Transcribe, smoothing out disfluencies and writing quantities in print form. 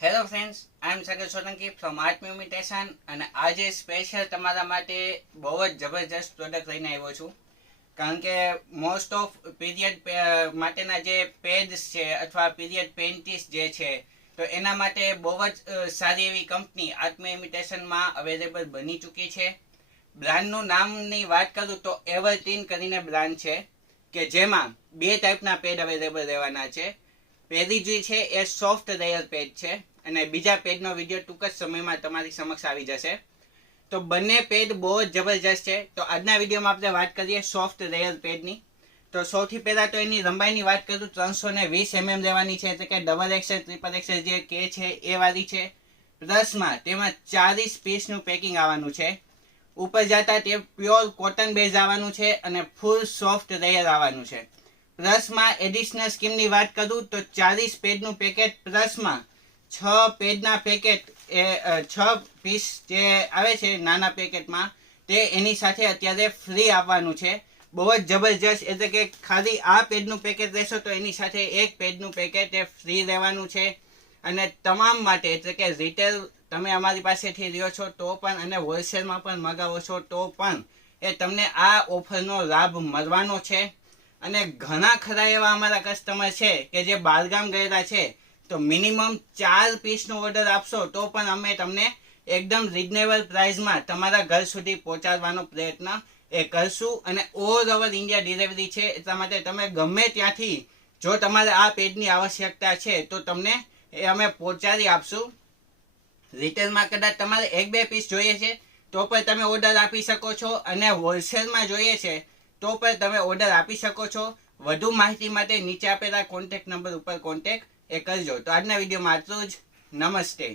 Hello friends, I am Sagar Solanki from art મ્યુમિટેશન અને આજે સ્પેશિયલ તમારા માટે બહુ જ જબરજસ્ત પ્રોડક્ટ લઈને આવ્યો છું. કારણ કે મોસ્ટ ઓફ પીરિયડ માટેના જે પેડ્સ છે અથવા પીરિયડ પેન્ટીસ જે છે તો એના માટે બહુ જ સારી એવી કંપની આર્ટ મ્યુમિટેશનમાં અવેલેબલ બની ચૂકી છે. બ્રાન્ડનું નામની વાત કરું તો એવરટીન કરીને બ્રાન્ડ છે કે જેમાં બે ટાઈપના પેડ અવેલેબલ રહેવાના છે. પહેલી જે છે એ સોફ્ટ લેયર પેડ છે અને બીજા પેડનો વિડીયો ટૂંક જ સમયમાં તમારી સમક્ષ આવી જશે. તો બંને પેડ બહુ જ જબરજસ્ત છે. તો આજના વિડીયોમાં આપણે વાત કરીએ સોફ્ટ લેયર પેડની. તો સૌથી પહેલાં તો એની લંબાઈની વાત કરું 320 mm લેવાની છે, એટલે કે ડબલ એક્સેલ ટ્રિપલ એક્સેલ જે કે છે એ વાળી છે. પ્લસમાં તેમાં 40 પીસનું પેકિંગ આવવાનું છે. ઉપર જતા તે પ્યોર કોટન બેઝ આવવાનું છે અને ફૂલ સોફ્ટ લેયર આવવાનું છે. પ્લસમાં એડિશનલ સ્કીમની વાત કરું તો 40 પેડનું પેકેટ પ્લસમાં 6 પેડના પેકેટ એ 6 પીસ જે આવે છે નાના પેકેટમાં તે એની સાથે અત્યારે ફ્રી આપવાનું છે. બહુ જ જબરજસ્ત, એટલે કે ખાલી આ પેડનું પેકેટ લેશો તો એની સાથે એક પેડનું પેકેટ એ ફ્રી રહેવાનું છે. અને તમામ માટે, એટલે કે રિટેલ તમે અમારી પાસેથી લ્યો છો તો પણ અને હોલસેલમાં પણ મગાવો છો તો પણ એ તમને આ ઓફરનો લાભ મળવાનો છે. અને ઘણા ખરા એવા અમારા કસ્ટમર છે કે જે બહારગામ ગયેલા છે, તો મિનિમમ 4 પીસનો ઓર્ડર આપશો તો પણ અમે તમને એકદમ રિઝનેબલ પ્રાઇસમાં તમારા ઘર સુધી પહોંચાડવાનો પ્રયત્ન એ કરશું. અને ઓલ ઓવર ઇન્ડિયા ડિલિવરી છે, એટલા માટે તમે ગમે ત્યાંથી જો તમારે આ પેડની આવશ્યકતા છે તો તમને એ અમે પહોંચાડી આપશું. રિટેલમાં કદાચ તમારે 1-2 પીસ જોઈએ છે તો પણ તમે ઓર્ડર આપી શકો છો, અને હોલસેલમાં જોઈએ છે તો પણ તમે ઓર્ડર આપી શકો છો. વધુ માહિતી માટે નીચે આપેલા કોન્ટેક્ટ નંબર ઉપર કોન્ટેક્ટ એ કરજો. તો આજના વિડીયોમાં આટલું જ. નમસ્તે.